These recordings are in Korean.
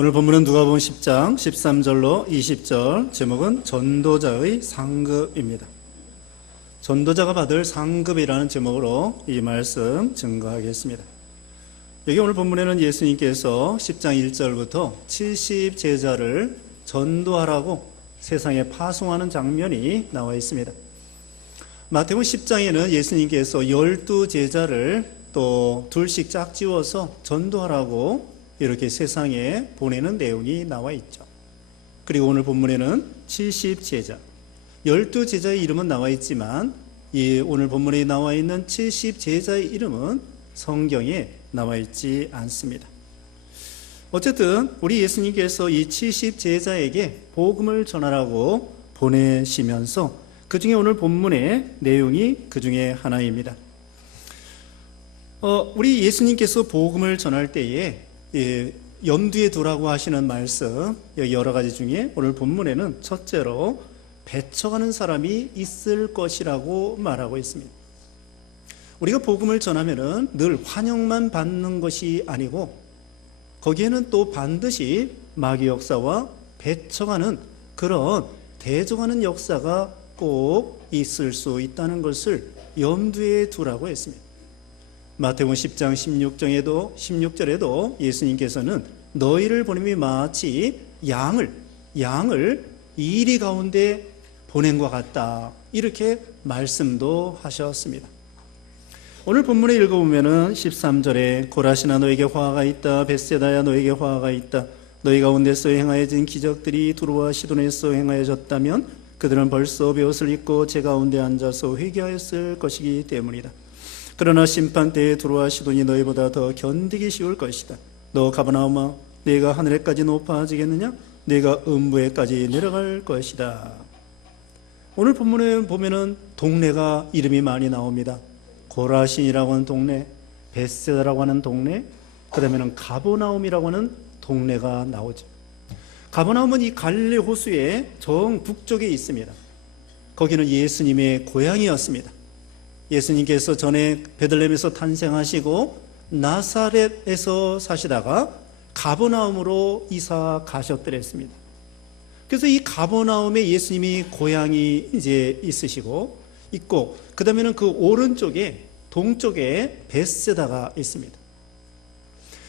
오늘 본문은 누가복음 10장 13절로 20절, 제목은 전도자의 상급입니다. 전도자가 받을 상급이라는 제목으로 이 말씀 증거하겠습니다. 여기 오늘 본문에는 예수님께서 10장 1절부터 70 제자를 전도하라고 세상에 파송하는 장면이 나와 있습니다. 마태복음 10장에는 예수님께서 12 제자를 또 둘씩 짝지워서 전도하라고 이렇게 세상에 보내는 내용이 나와 있죠. 그리고 오늘 본문에는 70 제자, 12 제자의 이름은 나와 있지만 이 오늘 본문에 나와 있는 70 제자의 이름은 성경에 나와 있지 않습니다. 어쨌든 우리 예수님께서 이 70 제자에게 복음을 전하라고 보내시면서 그 중에 오늘 본문의 내용이 그 중에 하나입니다. 우리 예수님께서 복음을 전할 때에 염두에 두라고 하시는 말씀, 여기 여러 가지 중에 오늘 본문에는 첫째로 배척하는 사람이 있을 것이라고 말하고 있습니다. 우리가 복음을 전하면은 늘 환영만 받는 것이 아니고 거기에는 또 반드시 마귀 역사와 배척하는 그런 대적하는 역사가 꼭 있을 수 있다는 것을 염두에 두라고 했습니다. 마태복음 10장 16절에도 예수님께서는 너희를 보냄이 마치 양을 이리 가운데 보낸 것 같다, 이렇게 말씀도 하셨습니다. 오늘 본문에 읽어보면은 13절에 고라시나 너에게 화가 있다, 벳세다야 너에게 화가 있다, 너희 가운데서 행하여진 기적들이 두로와 시돈에서 행하여졌다면 그들은 벌써 베옷을 입고 제 가운데 앉아서 회개하였을 것이기 때문이다. 그러나 심판때에 두로와 시돈이 너희보다 더 견디기 쉬울 것이다. 너 가버나움아, 네가 하늘에까지 높아지겠느냐? 네가 음부에까지 내려갈 것이다. 오늘 본문에 보면은 동네가 이름이 많이 나옵니다. 고라신이라고 하는 동네, 벳세다라고 하는 동네, 그 다음에는 가버나움이라고 하는 동네가 나오죠. 가버나움은 이 갈릴리 호수의 정 북쪽에 있습니다. 거기는 예수님의 고향이었습니다. 예수님께서 전에 베들레헴에서 탄생하시고 나사렛에서 사시다가 가버나움으로 이사 가셨더랬습니다. 그래서 이 가버나움에 예수님이 고향이 이제 있고 그 다음에는 그 오른쪽에 동쪽에 벳세다가 있습니다.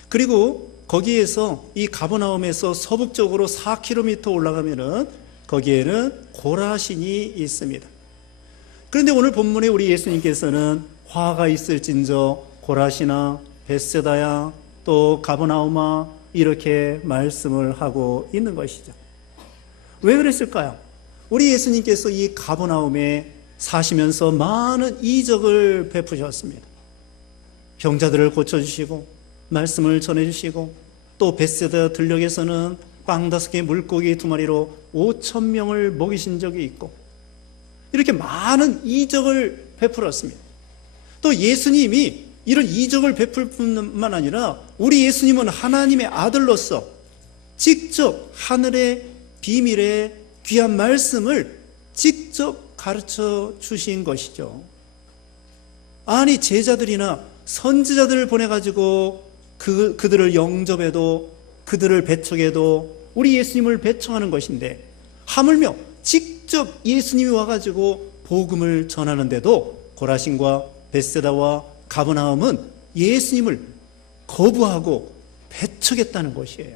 그리고 거기에서 이 가버나움에서 서북쪽으로 4km 올라가면은 거기에는 고라신이 있습니다. 그런데 오늘 본문에 우리 예수님께서는 화가 있을진저 고라시나 벳세다야 또 가버나움아 이렇게 말씀을 하고 있는 것이죠. 왜 그랬을까요? 우리 예수님께서 이 가버나움에 사시면서 많은 이적을 베푸셨습니다. 병자들을 고쳐주시고 말씀을 전해주시고 또 벳세다 들녘에서는 빵 5개 물고기 2마리로 5,000명을 먹이신 적이 있고 이렇게 많은 이적을 베풀었습니다. 또 예수님이 이런 이적을 베풀 뿐만 아니라 우리 예수님은 하나님의 아들로서 직접 하늘의 비밀의 귀한 말씀을 직접 가르쳐 주신 것이죠. 아니 제자들이나 선지자들을 보내가지고 그들을 영접해도 그들을 배척해도 우리 예수님을 배척하는 것인데 하물며 직접 예수님이 와가지고 복음을 전하는데도 고라신과 벳세다와 가버나움은 예수님을 거부하고 배척했다는 것이에요.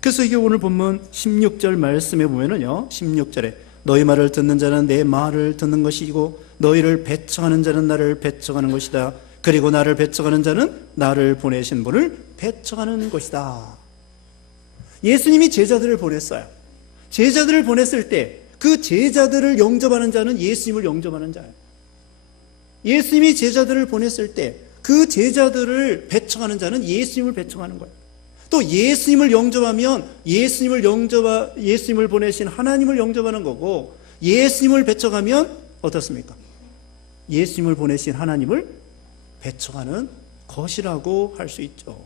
그래서 이게 오늘 본문 16절 말씀에 보면은요, 16절에 너희 말을 듣는 자는 내 말을 듣는 것이고 너희를 배척하는 자는 나를 배척하는 것이다. 그리고 나를 배척하는 자는 나를 보내신 분을 배척하는 것이다. 예수님이 제자들을 보냈어요. 제자들을 보냈을 때 그 제자들을 영접하는 자는 예수님을 영접하는 자예요. 예수님이 제자들을 보냈을 때 그 제자들을 배척하는 자는 예수님을 배척하는 거예요. 또 예수님을 영접하면 예수님을 보내신 하나님을 영접하는 거고 예수님을 배척하면 어떻습니까? 예수님을 보내신 하나님을 배척하는 것이라고 할 수 있죠.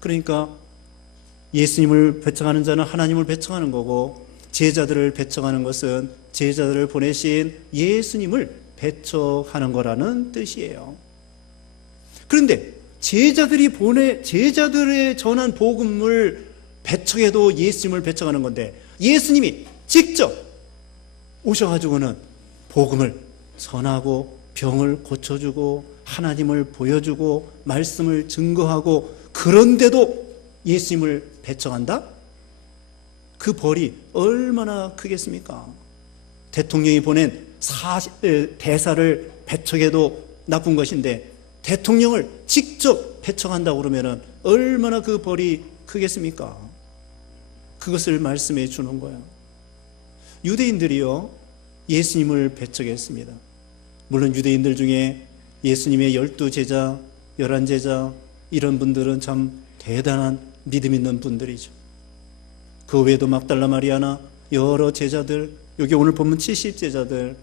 그러니까 예수님을 배척하는 자는 하나님을 배척하는 거고 제자들을 배척하는 것은 제자들을 보내신 예수님을 배척하는 거라는 뜻이에요. 그런데 제자들의 전한 복음을 배척해도 예수님을 배척하는 건데, 예수님이 직접 오셔가지고는 복음을 전하고 병을 고쳐주고 하나님을 보여주고 말씀을 증거하고, 그런데도 예수님을 배척한다? 그 벌이 얼마나 크겠습니까? 대통령이 보낸 대사를 배척해도 나쁜 것인데, 대통령을 직접 배척한다고 그러면 얼마나 그 벌이 크겠습니까? 그것을 말씀해 주는 거예요. 유대인들이요, 예수님을 배척했습니다. 물론 유대인들 중에 예수님의 12제자, 11제자, 이런 분들은 참 대단한 믿음 있는 분들이죠. 그 외에도 막달라 마리아나 여러 제자들, 여기 오늘 보면 70제자들,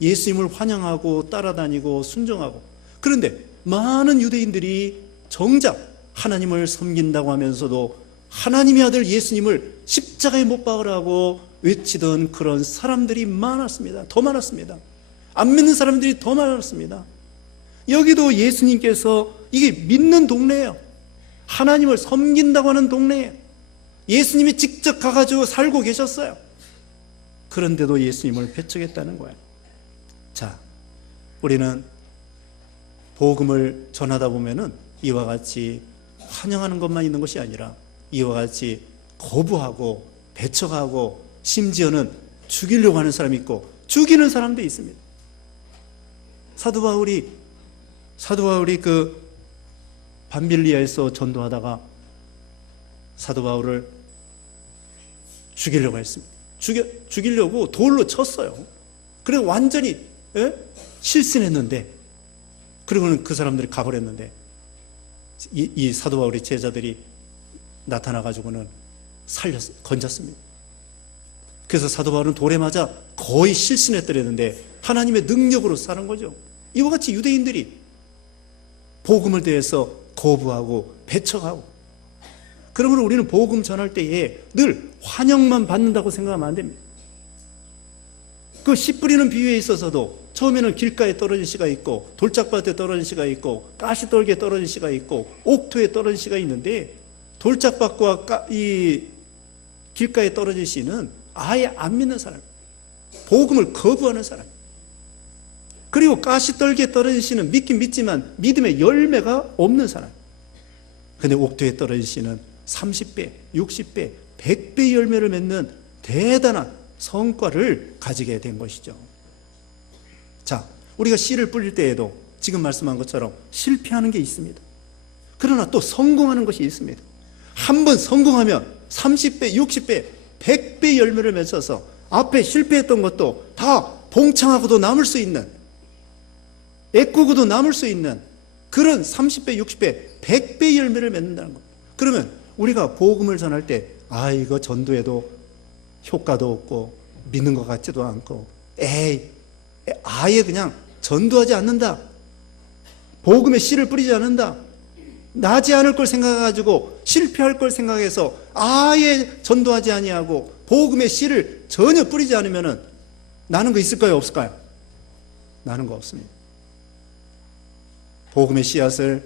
예수님을 환영하고 따라다니고 순종하고, 그런데 많은 유대인들이 정작 하나님을 섬긴다고 하면서도 하나님의 아들 예수님을 십자가에 못 박으라고 외치던 그런 사람들이 많았습니다. 더 많았습니다. 안 믿는 사람들이 더 많았습니다. 여기도 예수님께서, 이게 믿는 동네예요. 하나님을 섬긴다고 하는 동네예요. 예수님이 직접 가가지고 살고 계셨어요. 그런데도 예수님을 배척했다는 거예요. 자, 우리는 복음을 전하다 보면은 이와 같이 환영하는 것만 있는 것이 아니라 이와 같이 거부하고 배척하고 심지어는 죽이려고 하는 사람이 있고 죽이는 사람도 있습니다. 사도 바울이 그 밤빌리아에서 전도하다가 사도 바울을 죽이려고 했습니다. 죽이려고 돌로 쳤어요. 그래서 완전히 실신했는데, 그리고는 그 사람들이 가버렸는데, 이 사도 바울의 제자들이 나타나가지고는 건졌습니다. 그래서 사도 바울은 돌에 맞아 거의 실신했더랬는데 하나님의 능력으로 사는 거죠. 이와 같이 유대인들이 복음을 대해서 거부하고 배척하고, 그러므로 우리는 복음 전할 때에 늘 환영만 받는다고 생각하면 안 됩니다. 그 씨 뿌리는 비유에 있어서도 처음에는 길가에 떨어진 씨가 있고 돌짝밭에 떨어진 씨가 있고 가시떨기에 떨어진 씨가 있고 옥토에 떨어진 씨가 있는데, 돌짝밭과 이 길가에 떨어진 씨는 아예 안 믿는 사람, 복음을 거부하는 사람. 그리고 가시떨기에 떨어진 씨는 믿긴 믿지만 믿음의 열매가 없는 사람. 근데 옥토에 떨어진 씨는 30배, 60배, 100배 열매를 맺는 대단한 성과를 가지게 된 것이죠. 자, 우리가 씨를 뿌릴 때에도 지금 말씀한 것처럼 실패하는 게 있습니다. 그러나 또 성공하는 것이 있습니다. 한번 성공하면 30배, 60배, 100배 열매를 맺어서 앞에 실패했던 것도 다 봉창하고도 남을 수 있는, 애꾸고도 남을 수 있는 그런 30배, 60배, 100배 열매를 맺는다는 것. 그러면 우리가 복음을 전할 때, 이거 전도해도 효과도 없고 믿는 것 같지도 않고, 아예 그냥 전도하지 않는다, 복음의 씨를 뿌리지 않는다, 나지 않을 걸 생각해가지고 실패할 걸 생각해서 아예 전도하지 아니하고 복음의 씨를 전혀 뿌리지 않으면 나는 거 있을까요, 없을까요? 나는 거 없습니다. 복음의 씨앗을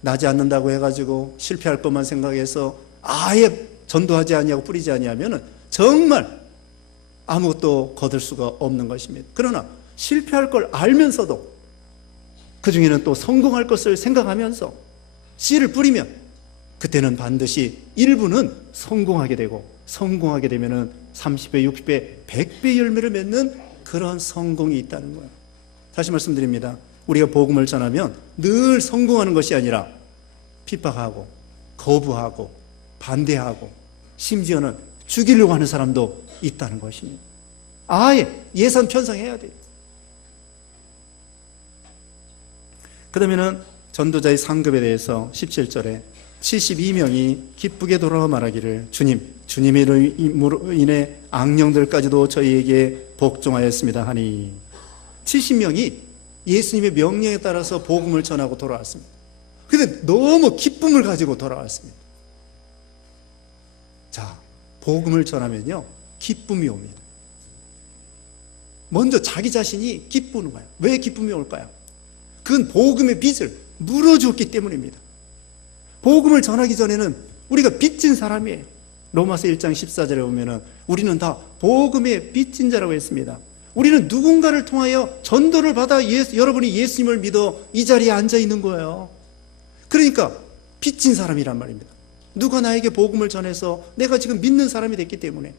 나지 않는다고 해가지고 실패할 것만 생각해서 아예 전도하지 아니하고 뿌리지 아니하면 정말 아무것도 거둘 수가 없는 것입니다. 그러나 실패할 걸 알면서도 그 중에는 또 성공할 것을 생각하면서 씨를 뿌리면 그때는 반드시 일부는 성공하게 되고, 성공하게 되면은 30배, 60배, 100배 열매를 맺는 그런 성공이 있다는 거예요. 다시 말씀드립니다. 우리가 복음을 전하면 늘 성공하는 것이 아니라 핍박하고 거부하고 반대하고 심지어는 죽이려고 하는 사람도 있다는 것입니다. 아예 예산 편성해야 돼요. 그 다음에는 전도자의 상급에 대해서 17절에 72명이 기쁘게 돌아와 말하기를, 주님으로 인해 악령들까지도 저희에게 복종하였습니다 하니, 70명이 예수님의 명령에 따라서 복음을 전하고 돌아왔습니다. 그런데 너무 기쁨을 가지고 돌아왔습니다. 자, 복음을 전하면요 기쁨이 옵니다. 먼저 자기 자신이 기쁘는 거예요. 왜 기쁨이 올까요? 그건 복음의 빛을, 물어주었기 때문입니다. 복음을 전하기 전에는 우리가 빚진 사람이에요. 로마서 1장 14절에 보면은 우리는 다 복음의 빚진 자라고 했습니다. 우리는 누군가를 통하여 전도를 받아 여러분이 예수님을 믿어 이 자리에 앉아 있는 거예요. 그러니까 빚진 사람이란 말입니다. 누가 나에게 복음을 전해서 내가 지금 믿는 사람이 됐기 때문에,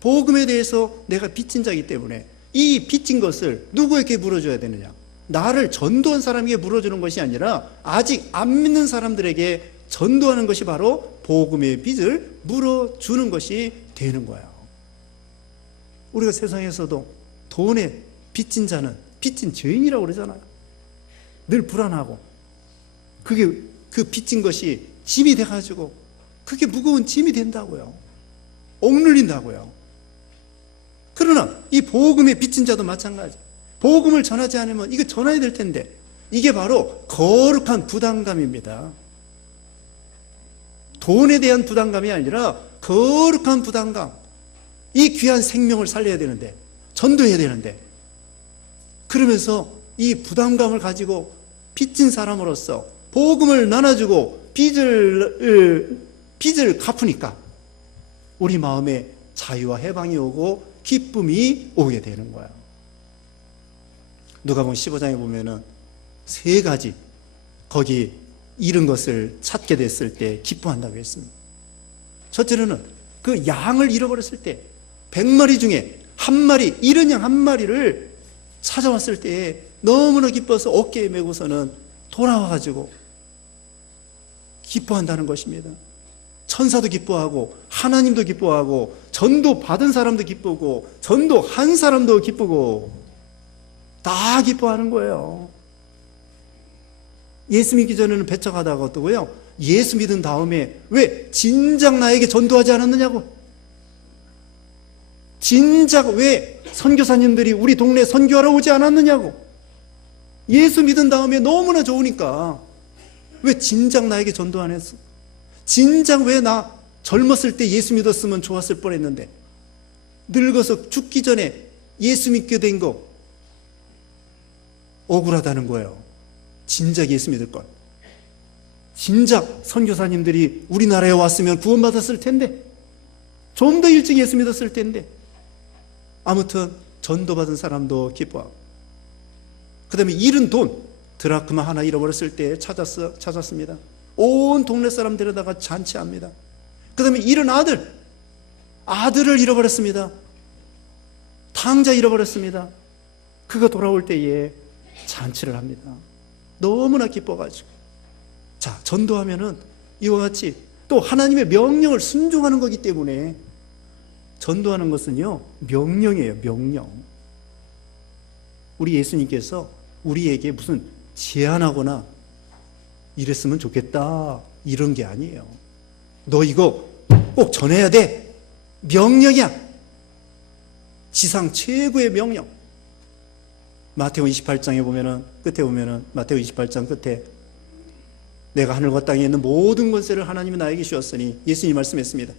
복음에 대해서 내가 빚진 자이기 때문에 이 빚진 것을 누구에게 물어줘야 되느냐? 나를 전도한 사람에게 물어주는 것이 아니라 아직 안 믿는 사람들에게 전도하는 것이 바로 복음의 빚을 물어주는 것이 되는 거예요. 우리가 세상에서도 돈에 빚진 자는 빚진 죄인이라고 그러잖아요. 늘 불안하고 그게 그 빚진 것이 짐이 돼가지고 그게 무거운 짐이 된다고요. 억눌린다고요. 그러나 이 복음의 빚진 자도 마찬가지. 복음을 전하지 않으면 이거 전해야 될 텐데 이게 바로 거룩한 부담감입니다. 돈에 대한 부담감이 아니라 거룩한 부담감. 이 귀한 생명을 살려야 되는데, 전도해야 되는데, 그러면서 이 부담감을 가지고 빚진 사람으로서 복음을 나눠주고 빚을 갚으니까 우리 마음에 자유와 해방이 오고 기쁨이 오게 되는 거예요. 누가복음 15장에 보면은 세 가지 거기 잃은 것을 찾게 됐을 때 기뻐한다고 했습니다. 첫째로는 그 양을 잃어버렸을 때 100마리 중에 한 마리, 잃은 양 한 마리를 찾아왔을 때에 너무나 기뻐서 어깨에 메고서는 돌아와가지고 기뻐한다는 것입니다. 천사도 기뻐하고 하나님도 기뻐하고 전도 받은 사람도 기쁘고 전도한 사람도 기쁘고 다 기뻐하는 거예요. 예수 믿기 전에는 배척하다가 어떠고요? 예수 믿은 다음에 왜 진작 나에게 전도하지 않았느냐고. 진작 왜 선교사님들이 우리 동네에 선교하러 오지 않았느냐고. 예수 믿은 다음에 너무나 좋으니까 왜 진작 나에게 전도 안 했어? 진작 왜 나 젊었을 때 예수 믿었으면 좋았을 뻔했는데 늙어서 죽기 전에 예수 믿게 된 거 억울하다는 거예요. 진작 예수 믿을 것. 진작 선교사님들이 우리나라에 왔으면 구원받았을 텐데, 좀 더 일찍 예수 믿었을 텐데. 아무튼 전도받은 사람도 기뻐하고, 그 다음에 잃은 돈 드라크마 하나 잃어버렸을 때 찾았습니다. 온 동네 사람 데려다가 잔치합니다. 그 다음에 잃은 아들을 잃어버렸습니다. 탕자 잃어버렸습니다. 그가 돌아올 때에 잔치를 합니다. 너무나 기뻐가지고. 자, 전도하면은 이와 같이 또 하나님의 명령을 순종하는 거기 때문에 전도하는 것은요, 명령이에요, 명령. 우리 예수님께서 우리에게 무슨 제안하거나 이랬으면 좋겠다, 이런 게 아니에요. 너 이거 꼭 전해야 돼. 명령이야. 지상 최고의 명령. 마태복음 28장에 보면은, 끝에 보면은, 마태복음 28장 끝에 내가 하늘과 땅에 있는 모든 권세를 하나님이 나에게 주었으니, 예수님이 말씀했습니다.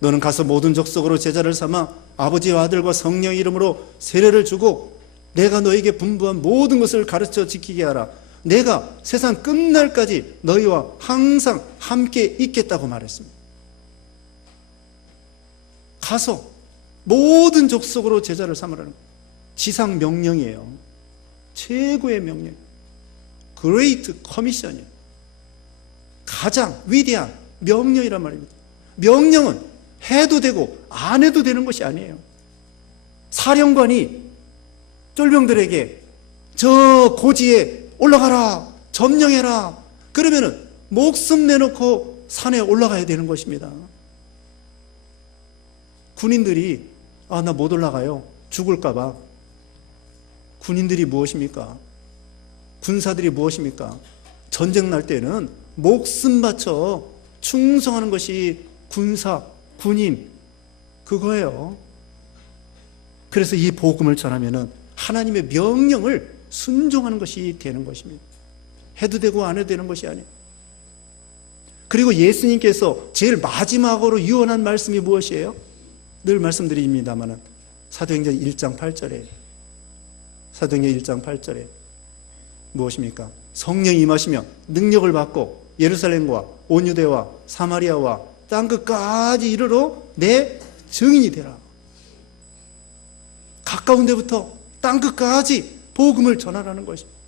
너는 가서 모든 족속으로 제자를 삼아 아버지와 아들과 성령의 이름으로 세례를 주고 내가 너에게 분부한 모든 것을 가르쳐 지키게 하라. 내가 세상 끝날까지 너희와 항상 함께 있겠다고 말했습니다. 가서 모든 족속으로 제자를 삼으라는 거예요. 지상 명령이에요. 최고의 명령. Great Commission이에요. 가장 위대한 명령이란 말입니다. 명령은 해도 되고 안 해도 되는 것이 아니에요. 사령관이 쫄병들에게 저 고지에 올라가라, 점령해라, 그러면은 목숨 내놓고 산에 올라가야 되는 것입니다. 군인들이 나 못 올라가요, 죽을까봐. 군인들이 무엇입니까? 군사들이 무엇입니까? 전쟁 날 때는 목숨 바쳐 충성하는 것이 군사, 군인, 그거예요. 그래서 이 복음을 전하면은 하나님의 명령을 순종하는 것이 되는 것입니다. 해도 되고 안 해도 되는 것이 아니에요. 그리고 예수님께서 제일 마지막으로 유언한 말씀이 무엇이에요? 늘 말씀드립니다만은 사도행전 1장 8절에, 사도행전 1장 8절에 무엇입니까? 성령이 임하시며 능력을 받고 예루살렘과 온 유대와 사마리아와 땅끝까지 이르러 내 증인이 되라. 가까운 데부터 땅끝까지 복음을 전하라는 것입니다.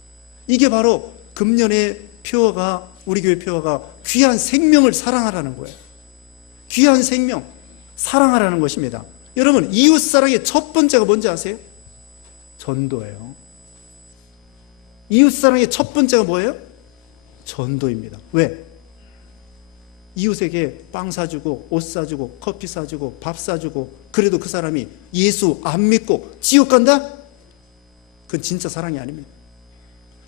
이게 바로 금년의 표어가, 우리 교회 표어가 귀한 생명을 사랑하라는 거예요. 귀한 생명, 사랑하라는 것입니다. 여러분, 이웃사랑의 첫 번째가 뭔지 아세요? 전도예요. 이웃사랑의 첫 번째가 뭐예요? 전도입니다. 왜? 이웃에게 빵 사주고 옷 사주고 커피 사주고 밥 사주고 그래도 그 사람이 예수 안 믿고 지옥 간다? 그건 진짜 사랑이 아닙니다.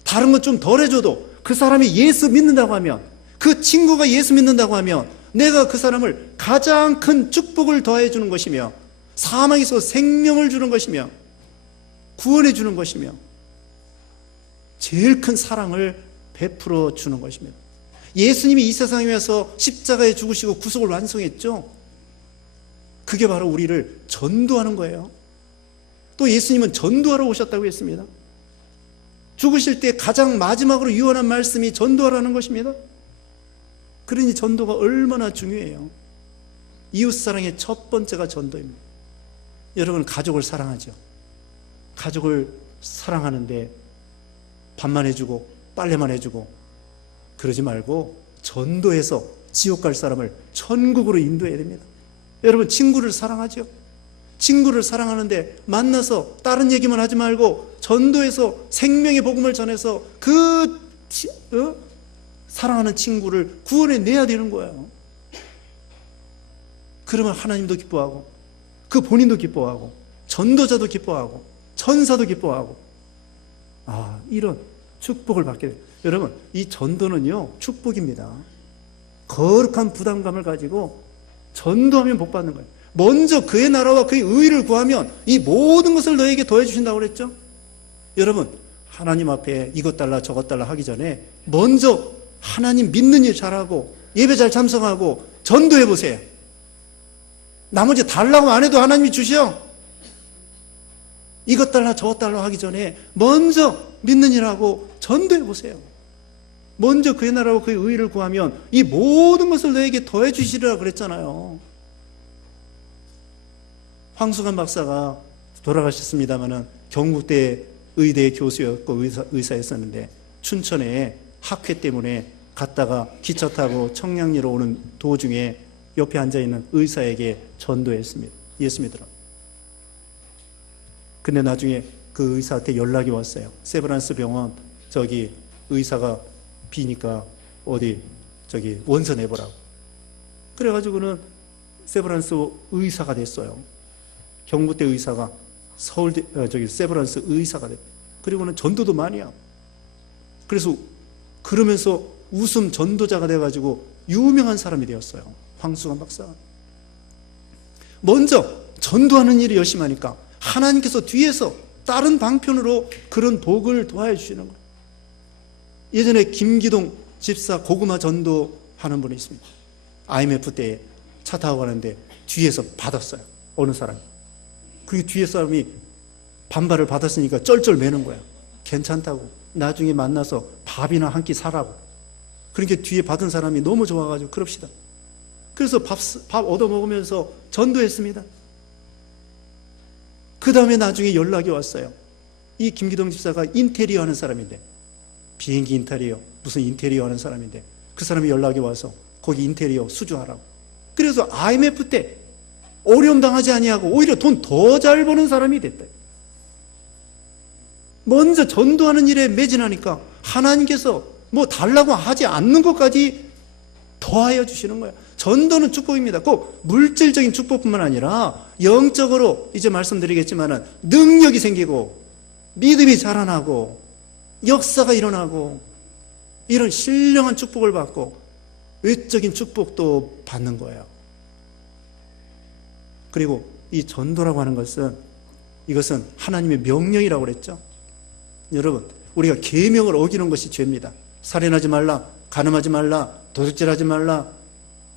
다른 건 좀 덜 해줘도 그 사람이 예수 믿는다고 하면, 그 친구가 예수 믿는다고 하면 내가 그 사람을 가장 큰 축복을 더해 주는 것이며 사망에서 생명을 주는 것이며 구원해 주는 것이며 제일 큰 사랑을 베풀어 주는 것입니다. 예수님이 이 세상에 와서 십자가에 죽으시고 구속을 완성했죠. 그게 바로 우리를 전도하는 거예요. 또 예수님은 전도하러 오셨다고 했습니다. 죽으실 때 가장 마지막으로 유언한 말씀이 전도하라는 것입니다. 그러니 전도가 얼마나 중요해요. 이웃사랑의 첫 번째가 전도입니다. 여러분, 가족을 사랑하죠. 가족을 사랑하는데 밥만 해주고 빨래만 해주고 그러지 말고 전도해서 지옥 갈 사람을 천국으로 인도해야 됩니다. 여러분, 친구를 사랑하죠. 친구를 사랑하는데 만나서 다른 얘기만 하지 말고 전도해서 생명의 복음을 전해서 그 사랑하는 친구를 구원해 내야 되는 거예요. 그러면 하나님도 기뻐하고 그 본인도 기뻐하고 전도자도 기뻐하고 천사도 기뻐하고, 이런 축복을 받게 돼요. 여러분, 이 전도는요 축복입니다. 거룩한 부담감을 가지고 전도하면 복 받는 거예요. 먼저 그의 나라와 그의 의를 구하면 이 모든 것을 너에게 더해 주신다고 그랬죠. 여러분, 하나님 앞에 이것 달라 저것 달라 하기 전에 먼저 하나님 믿는 일 잘하고 예배 잘 참석하고 전도해 보세요. 나머지 달라고 안 해도 하나님이 주셔. 이것 달라 저것 달라 하기 전에 먼저 믿는 일하고 전도해 보세요. 먼저 그의 나라와 그의 의를 구하면 이 모든 것을 너에게 더해 주시리라 그랬잖아요. 황수관 박사가 돌아가셨습니다마는 경북대 의대 교수였고 의사였었는데 춘천에 학회 때문에 갔다가 기차 타고 청량리로 오는 도중에 옆에 앉아있는 의사에게 전도했습니다. 예수 믿으라. 근데 나중에 그 의사한테 연락이 왔어요. 세브란스 병원 의사가 비니까 원서 내보라고. 그래가지고는 세브란스 의사가 됐어요. 경북대 의사가 세브란스 의사가 됐고, 그리고는 전도도 많이 하고, 그래서 그러면서 웃음 전도자가 돼가지고 유명한 사람이 되었어요. 황수관 박사가. 먼저 전도하는 일을 열심히 하니까 하나님께서 뒤에서 다른 방편으로 그런 복을 도와해 주시는 거예요. 예전에 김기동 집사 고구마 전도하는 분이 있습니다. IMF 때 차 타고 가는데 뒤에서 받았어요. 어느 사람이. 그 뒤에 사람이 반발을 받았으니까 쩔쩔 매는 거야. 괜찮다고. 나중에 만나서 밥이나 한 끼 사라고. 그러니까 뒤에 받은 사람이 너무 좋아가지고 그럽시다. 그래서 밥 얻어먹으면서 전도했습니다. 그 다음에 나중에 연락이 왔어요. 이 김기동 집사가 인테리어 하는 사람인데, 비행기 인테리어 무슨 인테리어 하는 사람인데 그 사람이 연락이 와서 거기 인테리어 수주하라고. 그래서 IMF 때 어려움 당하지 아니하고 오히려 돈 더 잘 버는 사람이 됐다. 먼저 전도하는 일에 매진하니까 하나님께서 뭐 달라고 하지 않는 것까지 더하여 주시는 거예요. 전도는 축복입니다. 꼭 물질적인 축복뿐만 아니라 영적으로 이제 말씀드리겠지만 능력이 생기고 믿음이 자라나고 역사가 일어나고 이런 신령한 축복을 받고 외적인 축복도 받는 거예요. 그리고 이 전도라고 하는 것은, 이것은 하나님의 명령이라고 그랬죠. 여러분, 우리가 계명을 어기는 것이 죄입니다. 살인하지 말라, 간음하지 말라, 도둑질하지 말라,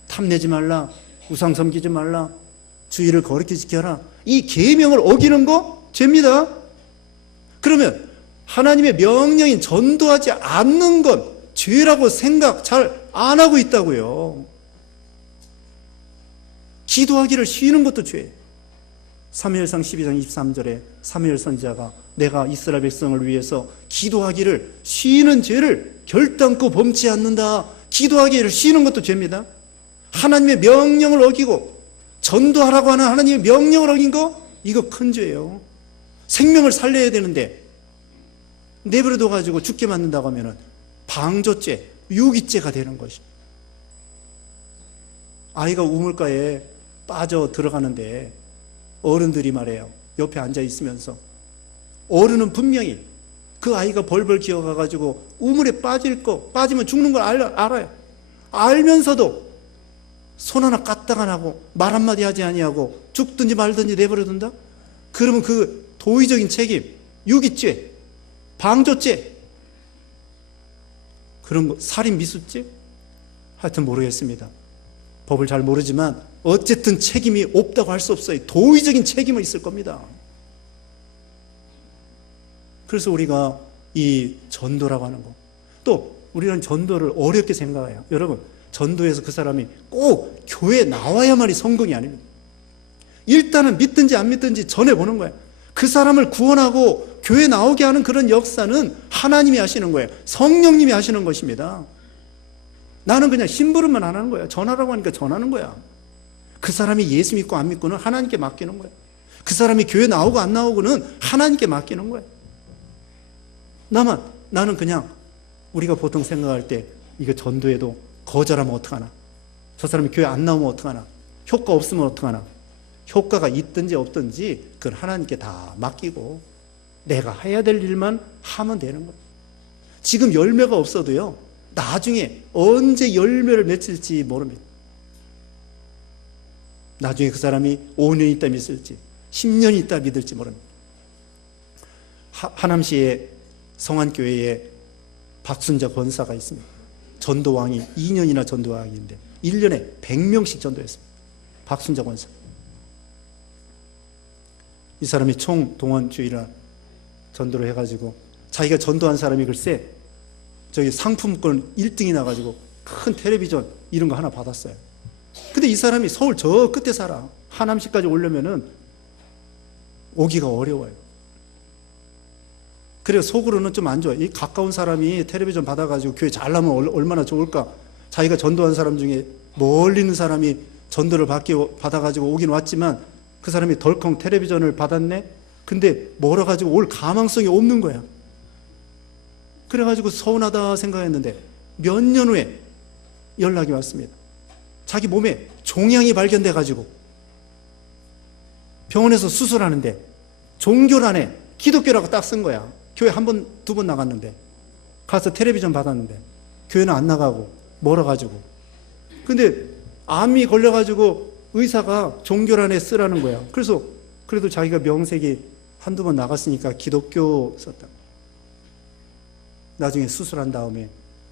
탐내지 말라, 우상 섬기지 말라, 주의를 거룩히 지켜라. 이 계명을 어기는 거 죄입니다. 그러면 하나님의 명령인 전도하지 않는 건 죄라고 생각 잘 안 하고 있다고요. 기도하기를 쉬는 것도 죄예요. 사무엘상 12장 23절에 사무엘 선지자가 내가 이스라엘 백성을 위해서 기도하기를 쉬는 죄를 결단코 범치 않는다. 기도하기를 쉬는 것도 죄입니다. 하나님의 명령을 어기고 전도하라고 하는 하나님의 명령을 어긴 거, 이거 큰 죄예요. 생명을 살려야 되는데 내버려둬 가지고 죽게 만든다고 하면은 방조죄, 유기죄가 되는 것이. 아이가 우물가에 빠져 들어가는데 어른들이 말해요. 옆에 앉아 있으면서 어른은 분명히 그 아이가 벌벌 기어가 가지고 우물에 빠지면 죽는 걸 알아요. 알면서도 손 하나 까딱 안 하고 말 한마디 하지 아니하고 죽든지 말든지 내버려둔다? 그러면 그 도의적인 책임, 유기죄, 방조죄, 그런 거, 살인 미수죄? 하여튼 모르겠습니다. 법을 잘 모르지만 어쨌든 책임이 없다고 할 수 없어요. 도의적인 책임은 있을 겁니다. 그래서 우리가 이 전도라고 하는 거, 또 우리는 전도를 어렵게 생각해요. 여러분, 전도에서 그 사람이 꼭 교회에 나와야만이 성공이 아닙니다. 일단은 믿든지 안 믿든지 전해보는 거예요. 그 사람을 구원하고 교회에 나오게 하는 그런 역사는 하나님이 하시는 거예요. 성령님이 하시는 것입니다. 나는 그냥 심부름만 하는 거야. 전하라고 하니까 전하는 거야. 그 사람이 예수 믿고 안 믿고는 하나님께 맡기는 거야. 그 사람이 교회 나오고 안 나오고는 하나님께 맡기는 거야. 나는 그냥 우리가 보통 생각할 때 이거 전도해도 거절하면 어떡하나, 저 사람이 교회 안 나오면 어떡하나, 효과 없으면 어떡하나. 효과가 있든지 없든지 그건 하나님께 다 맡기고 내가 해야 될 일만 하면 되는 거예요. 지금 열매가 없어도요, 나중에 언제 열매를 맺을지 모릅니다. 나중에 그 사람이 5년 있다 믿을지 10년 있다 믿을지 모릅니다. 하남시의 성안교회에 박순자 권사가 있습니다. 전도왕이 2년이나 전도왕인데 1년에 100명씩 전도했습니다. 박순자 권사. 이 사람이 총동원주의라 전도를 해가지고 자기가 전도한 사람이 글쎄 저기 상품권 1등이 나가지고 큰 텔레비전 이런 거 하나 받았어요. 근데 이 사람이 서울 저 끝에 살아. 하남시까지 오려면은 오기가 어려워요. 그래서 속으로는 좀 안 좋아요. 이 가까운 사람이 텔레비전 받아가지고 교회 잘 나면 얼마나 좋을까. 자기가 전도한 사람 중에 멀리 있는 사람이 전도를 받아가지고 오긴 왔지만 그 사람이 덜컹 텔레비전을 받았네? 근데 멀어가지고 올 가망성이 없는 거야. 그래가지고 서운하다 생각했는데 몇 년 후에 연락이 왔습니다. 자기 몸에 종양이 발견돼가지고 병원에서 수술하는데 종교란에 기독교라고 딱 쓴 거야. 교회 한 번, 두 번 나갔는데 가서 텔레비전 받았는데 교회는 안 나가고 멀어가지고. 근데 암이 걸려가지고 의사가 종교란에 쓰라는 거야. 그래서 그래도 자기가 명색이 한두 번 나갔으니까 기독교 썼다. 나중에 수술한 다음에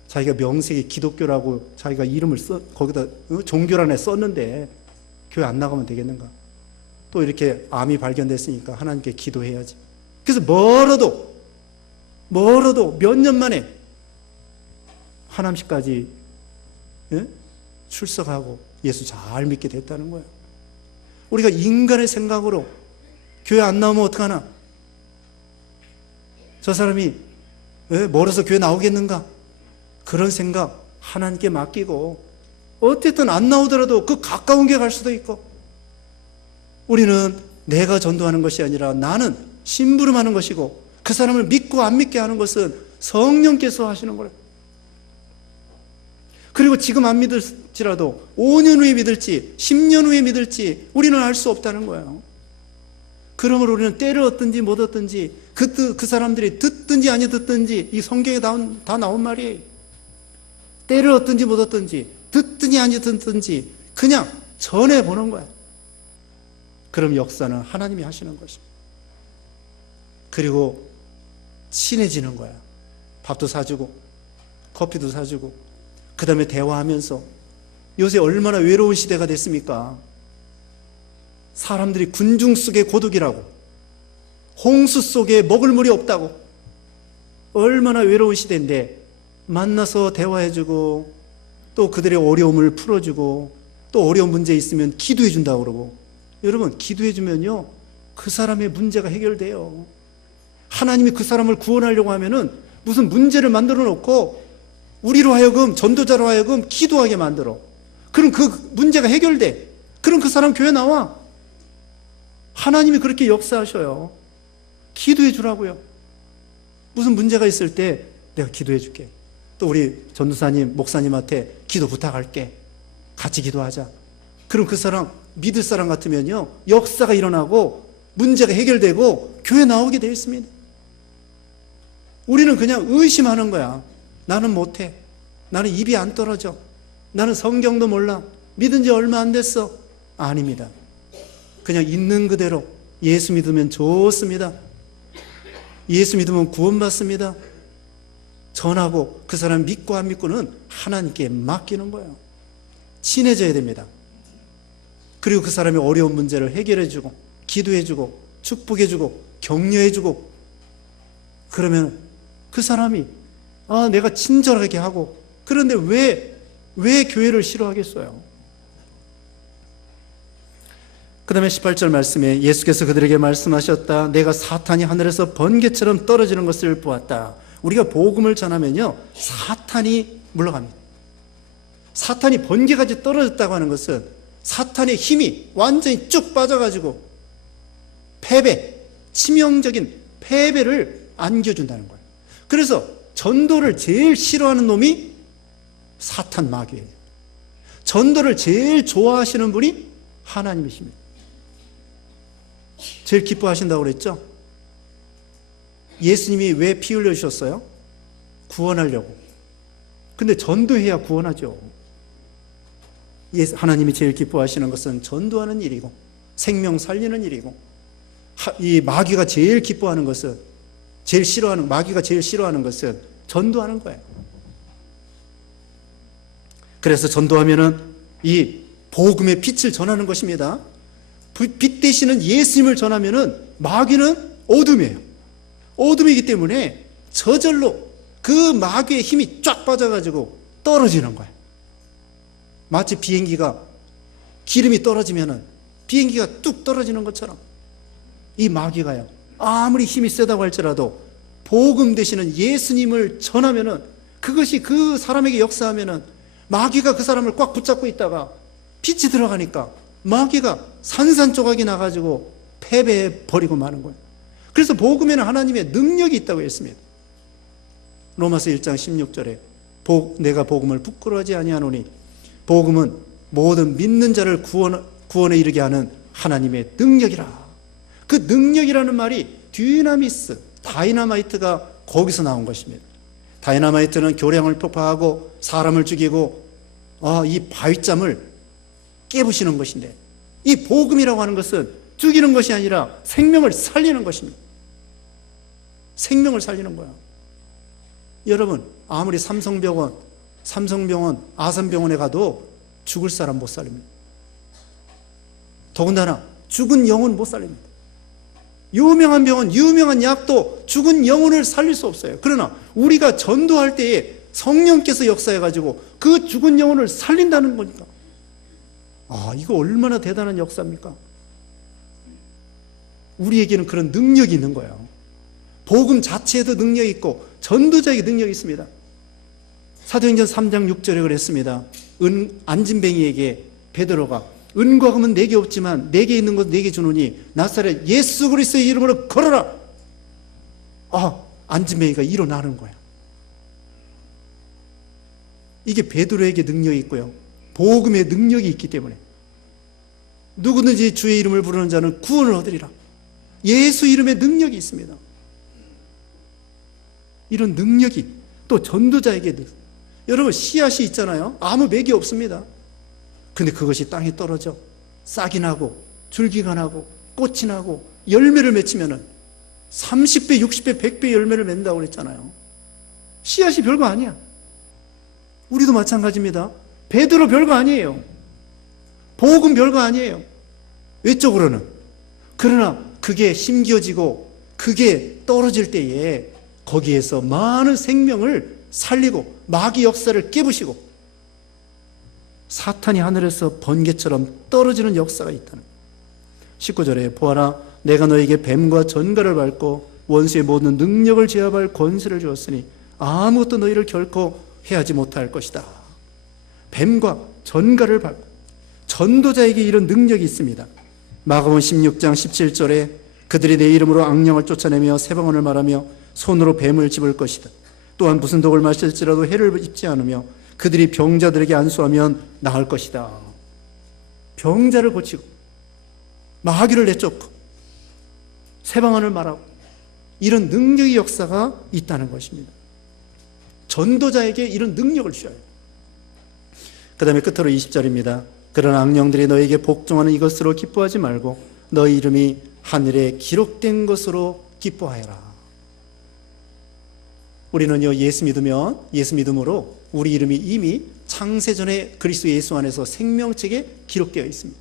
자기가 명색이 기독교라고 자기가 이름을 거기다 종교란에 썼는데 교회 안 나가면 되겠는가? 또 이렇게 암이 발견됐으니까 하나님께 기도해야지. 그래서 멀어도 몇 년 만에 하남시까지 출석하고 예수 잘 믿게 됐다는 거예요. 우리가 인간의 생각으로 교회 안 나오면 어떡하나? 저 사람이 멀어서 교회 나오겠는가? 그런 생각 하나님께 맡기고 어쨌든 안 나오더라도 그 가까운 게 갈 수도 있고. 우리는 내가 전도하는 것이 아니라 나는 심부름하는 것이고 그 사람을 믿고 안 믿게 하는 것은 성령께서 하시는 거예요. 그리고 지금 안 믿을지라도 5년 후에 믿을지 10년 후에 믿을지 우리는 알 수 없다는 거예요. 그러므로 우리는 때를 얻든지 못 얻든지 그 사람들이 듣든지 아니 듣든지 이 성경에 다 나온 말이에요. 때를 얻든지 못 얻든지 듣든지 아니 듣든지 그냥 전해보는 거야. 그럼 역사는 하나님이 하시는 것입니다. 그리고 친해지는 거야. 밥도 사주고 커피도 사주고 그 다음에 대화하면서. 요새 얼마나 외로운 시대가 됐습니까? 사람들이 군중 속의 고독이라고, 홍수 속에 먹을 물이 없다고, 얼마나 외로운 시대인데 만나서 대화해주고 또 그들의 어려움을 풀어주고 또 어려운 문제 있으면 기도해준다고 그러고, 여러분 기도해주면요 그 사람의 문제가 해결돼요. 하나님이 그 사람을 구원하려고 하면은 무슨 문제를 만들어 놓고 우리로 하여금, 전도자로 하여금 기도하게 만들어. 그럼 그 문제가 해결돼. 그럼 그 사람 교회 나와. 하나님이 그렇게 역사하셔요. 기도해 주라고요. 무슨 문제가 있을 때 내가 기도해 줄게. 또 우리 전도사님, 목사님한테 기도 부탁할게. 같이 기도하자. 그럼 그 사람 믿을 사람 같으면요 역사가 일어나고 문제가 해결되고 교회 나오게 되어 있습니다. 우리는 그냥 의심하는 거야. 나는 못해. 나는 입이 안 떨어져. 나는 성경도 몰라. 믿은 지 얼마 안 됐어. 아닙니다. 그냥 있는 그대로 예수 믿으면 좋습니다. 예수 믿으면 구원받습니다. 전하고 그 사람 믿고 안 믿고는 하나님께 맡기는 거예요. 친해져야 됩니다. 그리고 그 사람의 어려운 문제를 해결해주고 기도해주고 축복해주고 격려해주고, 그러면 그 사람이 내가 친절하게 하고, 그런데 왜 교회를 싫어하겠어요? 그 다음에 18절 말씀에 예수께서 그들에게 말씀하셨다. 내가 사탄이 하늘에서 번개처럼 떨어지는 것을 보았다. 우리가 복음을 전하면요 사탄이 물러갑니다. 사탄이 번개같이 떨어졌다고 하는 것은 사탄의 힘이 완전히 쭉 빠져가지고 패배, 치명적인 패배를 안겨준다는 거예요. 그래서 전도를 제일 싫어하는 놈이 사탄 마귀예요. 전도를 제일 좋아하시는 분이 하나님이십니다. 제일 기뻐하신다고 그랬죠? 예수님이 왜 피 흘려주셨어요? 구원하려고. 근데 전도해야 구원하죠. 하나님이 제일 기뻐하시는 것은 전도하는 일이고 생명 살리는 일이고, 이 마귀가 제일 기뻐하는 것은, 마귀가 제일 싫어하는 것은 전도하는 거예요. 그래서 전도하면은 이 복음의 빛을 전하는 것입니다. 빛 되시는 예수님을 전하면은 마귀는 어둠이에요. 어둠이기 때문에 저절로 그 마귀의 힘이 쫙 빠져가지고 떨어지는 거예요. 마치 비행기가 기름이 떨어지면은 비행기가 뚝 떨어지는 것처럼 이 마귀가요 아무리 힘이 세다고 할지라도 복음 되시는 예수님을 전하면은, 그것이 그 사람에게 역사하면은 마귀가 그 사람을 꽉 붙잡고 있다가 빛이 들어가니까 마귀가 산산조각이 나가지고 패배해 버리고 마는 거예요. 그래서 복음에는 하나님의 능력이 있다고 했습니다. 로마서 1장 16절에 내가 복음을 부끄러워하지 아니하노니 복음은 모든 믿는 자를 구원에 이르게 하는 하나님의 능력이라. 그 능력이라는 말이 듀나미스, 다이너마이트가 거기서 나온 것입니다. 다이너마이트는 교량을 폭파하고 사람을 죽이고 이 바위잠을 깨부시는 것인데, 이 복음이라고 하는 것은 죽이는 것이 아니라 생명을 살리는 것입니다. 생명을 살리는 거야. 여러분 아무리 삼성병원, 아산병원에 가도 죽을 사람 못 살립니다. 더군다나 죽은 영혼 못 살립니다. 유명한 병원, 유명한 약도 죽은 영혼을 살릴 수 없어요. 그러나 우리가 전도할 때에 성령께서 역사해가지고 그 죽은 영혼을 살린다는 거니까, 이거 얼마나 대단한 역사입니까? 우리에게는 그런 능력이 있는 거예요. 복음 자체에도 능력이 있고 전도자에게 능력이 있습니다. 사도행전 3장 6절에 그랬습니다. 안진뱅이에게 베드로가 은과 금은 내게 없지만 내게 있는 것 내게 주노니 나사렛 예수 그리스도의 이름으로 걸어라. 안진뱅이가 일어나는 거야. 이게 베드로에게 능력이 있고요, 복음의 능력이 있기 때문에 누구든지 주의 이름을 부르는 자는 구원을 얻으리라. 예수 이름의 능력이 있습니다. 이런 능력이 또 전도자에게도, 여러분 씨앗이 있잖아요. 아무 맥이 없습니다. 근데 그것이 땅에 떨어져 싹이 나고 줄기가 나고 꽃이 나고 열매를 맺히면은 30배, 60배, 100배 열매를 맺는다고 그랬잖아요. 씨앗이 별거 아니야. 우리도 마찬가지입니다. 베드로 별거 아니에요. 복음 별거 아니에요, 외적으로는. 그러나 그게 심겨지고 그게 떨어질 때에 거기에서 많은 생명을 살리고 마귀 역사를 깨부시고 사탄이 하늘에서 번개처럼 떨어지는 역사가 있다는 거예요. 19절에 보아라 내가 너에게 뱀과 전갈을 밟고 원수의 모든 능력을 제압할 권세를 주었으니 아무것도 너희를 결코 해하지 못할 것이다. 뱀과 전갈을 밟고 전도자에게 이런 능력이 있습니다. 마가복음 16장 17절에 그들이 내 이름으로 악령을 쫓아내며 새방언을 말하며 손으로 뱀을 집을 것이다. 또한 무슨 독을 마실지라도 해를 입지 않으며 그들이 병자들에게 안수하면 나을 것이다. 병자를 고치고 마귀를 내쫓고 새방언을 말하고 이런 능력의 역사가 있다는 것입니다. 전도자에게 이런 능력을 주어요. 그 다음에 끝으로 20절입니다. 그런 악령들이 너에게 복종하는 이것으로 기뻐하지 말고 너희 이름이 하늘에 기록된 것으로 기뻐하여라. 우리는요 예수 믿음으로 우리 이름이 이미 창세전에 그리스도 예수 안에서 생명책에 기록되어 있습니다.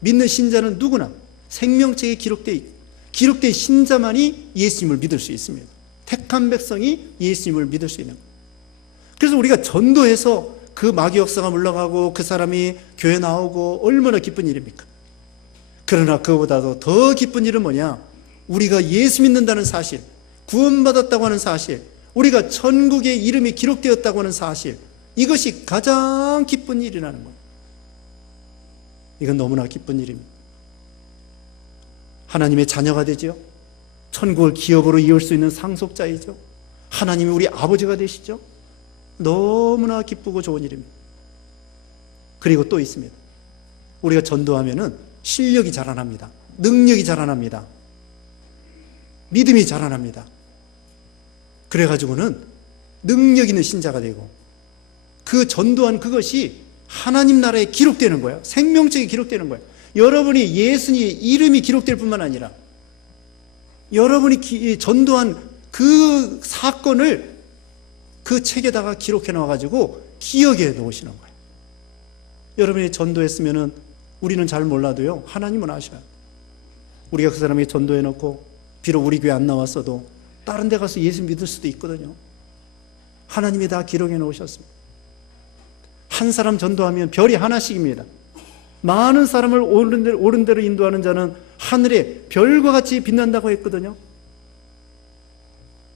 믿는 신자는 누구나 생명책에 기록된 신자만이 예수님을 믿을 수 있습니다. 택한 백성이 예수님을 믿을 수 있는 거예요. 그래서 우리가 전도해서 그 마귀 역사가 물러가고 그 사람이 교회 나오고 얼마나 기쁜 일입니까? 그러나 그보다도 더 기쁜 일은 뭐냐? 우리가 예수 믿는다는 사실, 구원받았다고 하는 사실, 우리가 천국에 이름이 기록되었다고 하는 사실, 이것이 가장 기쁜 일이라는 거예요. 이건 너무나 기쁜 일입니다. 하나님의 자녀가 되죠. 천국을 기업으로 이을 수 있는 상속자이죠. 하나님이 우리 아버지가 되시죠. 너무나 기쁘고 좋은 일입니다. 그리고 또 있습니다. 우리가 전도하면은 실력이 자라납니다. 능력이 자라납니다. 믿음이 자라납니다. 그래가지고는 능력 있는 신자가 되고 그 전도한 그것이 하나님 나라에 기록되는 거예요. 생명책에 기록되는 거예요. 여러분이 예수님의 이름이 기록될 뿐만 아니라 여러분이 전도한 그 사건을 그 책에다가 기록해 놔가지고 기억에 놓으시는 거예요. 여러분이 전도했으면은 우리는 잘 몰라도요 하나님은 아셔요. 우리가 그 사람에게 전도해 놓고 비록 우리 교회 안 나왔어도 다른 데 가서 예수 믿을 수도 있거든요. 하나님이 다 기록해 놓으셨습니다. 한 사람 전도하면 별이 하나씩입니다. 많은 사람을 옳은 대로 인도하는 자는 하늘에 별과 같이 빛난다고 했거든요.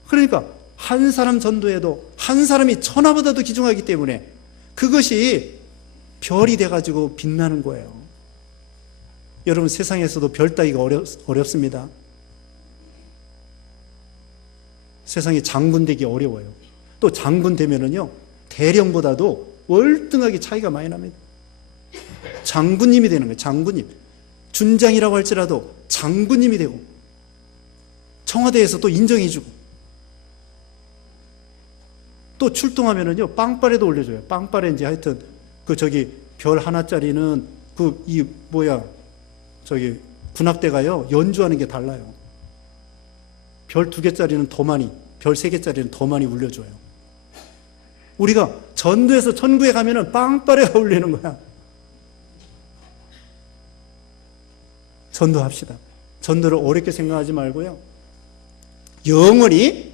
그러니까 한 사람 전도해도 한 사람이 천하보다도 귀중하기 때문에 그것이 별이 돼가지고 빛나는 거예요. 여러분 세상에서도 별 따기가 어렵습니다. 세상에 장군 되기 어려워요. 또 장군 되면은요 대령보다도 월등하게 차이가 많이 납니다. 장군님이 되는 거예요. 장군님. 준장이라고 할지라도 장군님이 되고 청와대에서 또 인정해주고 또 출동하면은요 빵빠레도 올려줘요. 빵빠레인지 하여튼 별 하나짜리는 군악대가요 연주하는 게 달라요. 별 2개짜리는 더 많이, 별 3개짜리는 더 많이 울려줘요. 우리가 전도해서 천국에 가면은 빵빠레가 울리는 거야. 전도합시다. 전도를 어렵게 생각하지 말고요. 영원히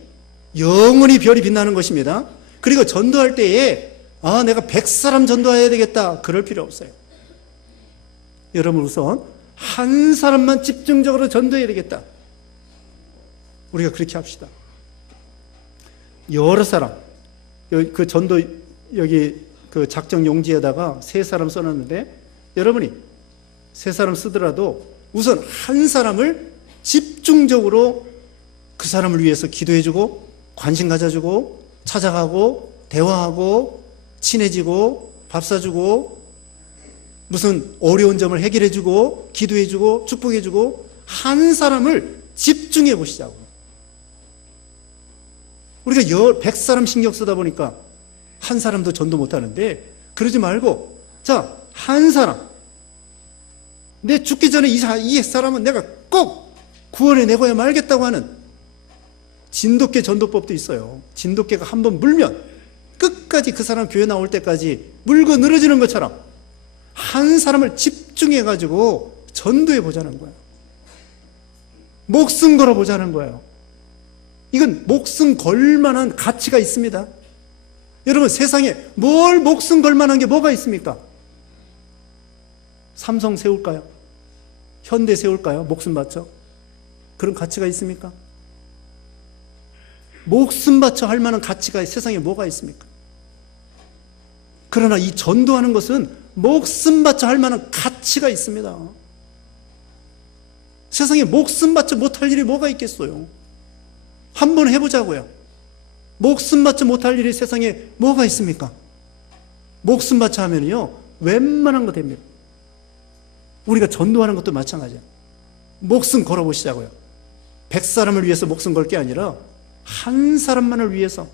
별이 빛나는 것입니다. 그리고 전도할 때에 내가 100사람 전도해야 되겠다. 그럴 필요 없어요. 여러분 우선 한 사람만 집중적으로 전도해야 되겠다. 우리가 그렇게 합시다. 여러 사람, 그 전도 여기 그 작정 용지에다가 3사람 써놨는데 여러분이 3사람 쓰더라도 우선 한 사람을 집중적으로 그 사람을 위해서 기도해주고 관심 가져주고 찾아가고 대화하고 친해지고 밥 사주고 무슨 어려운 점을 해결해주고 기도해주고 축복해주고 한 사람을 집중해 보시자고. 우리가 100사람 신경 쓰다 보니까 한 사람도 전도 못하는데 그러지 말고 한 사람 내 죽기 전에 이 사람은 내가 꼭 구원해내고야 말겠다고 하는 진돗개 전도법도 있어요. 진돗개가 한번 물면 끝까지 그 사람 교회 나올 때까지 물고 늘어지는 것처럼 한 사람을 집중해가지고 전도해 보자는 거예요. 목숨 걸어 보자는 거예요. 이건 목숨 걸 만한 가치가 있습니다. 여러분, 세상에 뭘 목숨 걸 만한 게 뭐가 있습니까? 삼성 세울까요? 현대 세울까요? 목숨 바쳐? 그런 가치가 있습니까? 목숨 바쳐 할 만한 가치가 세상에 뭐가 있습니까? 그러나 이 전도하는 것은 목숨 바쳐 할 만한 가치가 있습니다. 세상에 목숨 바쳐 못할 일이 뭐가 있겠어요? 한번 해보자고요. 목숨 바쳐 못할 일이 세상에 뭐가 있습니까? 목숨 바쳐 하면요, 웬만한 거 됩니다. 우리가 전도하는 것도 마찬가지예요. 목숨 걸어보시자고요. 100사람을 위해서 목숨 걸 게 아니라 한 사람만을 위해서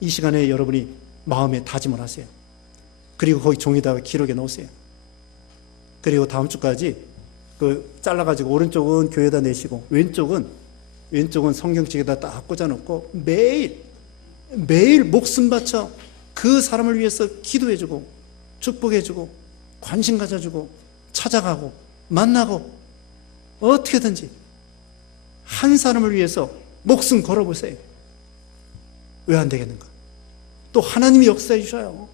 이 시간에 여러분이 마음에 다짐을 하세요. 그리고 거기 종이다가 기록에 넣으세요. 그리고 다음 주까지 잘라가지고 오른쪽은 교회에다 내시고 왼쪽은 성경책에다 딱 꽂아놓고 매일 목숨 바쳐 그 사람을 위해서 기도해주고 축복해주고 관심 가져주고 찾아가고 만나고 어떻게든지 한 사람을 위해서 목숨 걸어보세요. 왜 안 되겠는가? 또 하나님이 역사해 주셔요.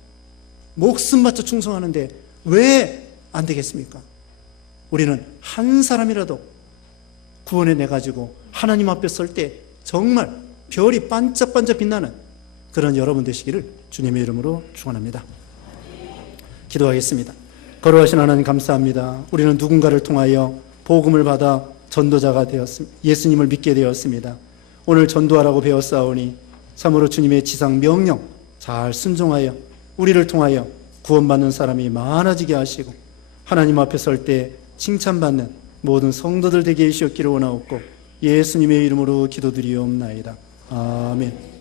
목숨 바쳐 충성하는데 왜 안 되겠습니까? 우리는 한 사람이라도 구원해 내가지고 하나님 앞에 설 때 정말 별이 반짝반짝 빛나는 그런 여러분 되시기를 주님의 이름으로 축원합니다. 기도하겠습니다. 거룩하신 하나님 감사합니다. 우리는 누군가를 통하여 복음을 받아 전도자가 되었습니다. 예수님을 믿게 되었습니다. 오늘 전도하라고 배웠사오니 참으로 주님의 지상 명령 잘 순종하여 우리를 통하여 구원받는 사람이 많아지게 하시고 하나님 앞에 설 때 칭찬받는 모든 성도들 되게 해주시기를 원하옵고 예수님의 이름으로 기도드리옵나이다. 아멘.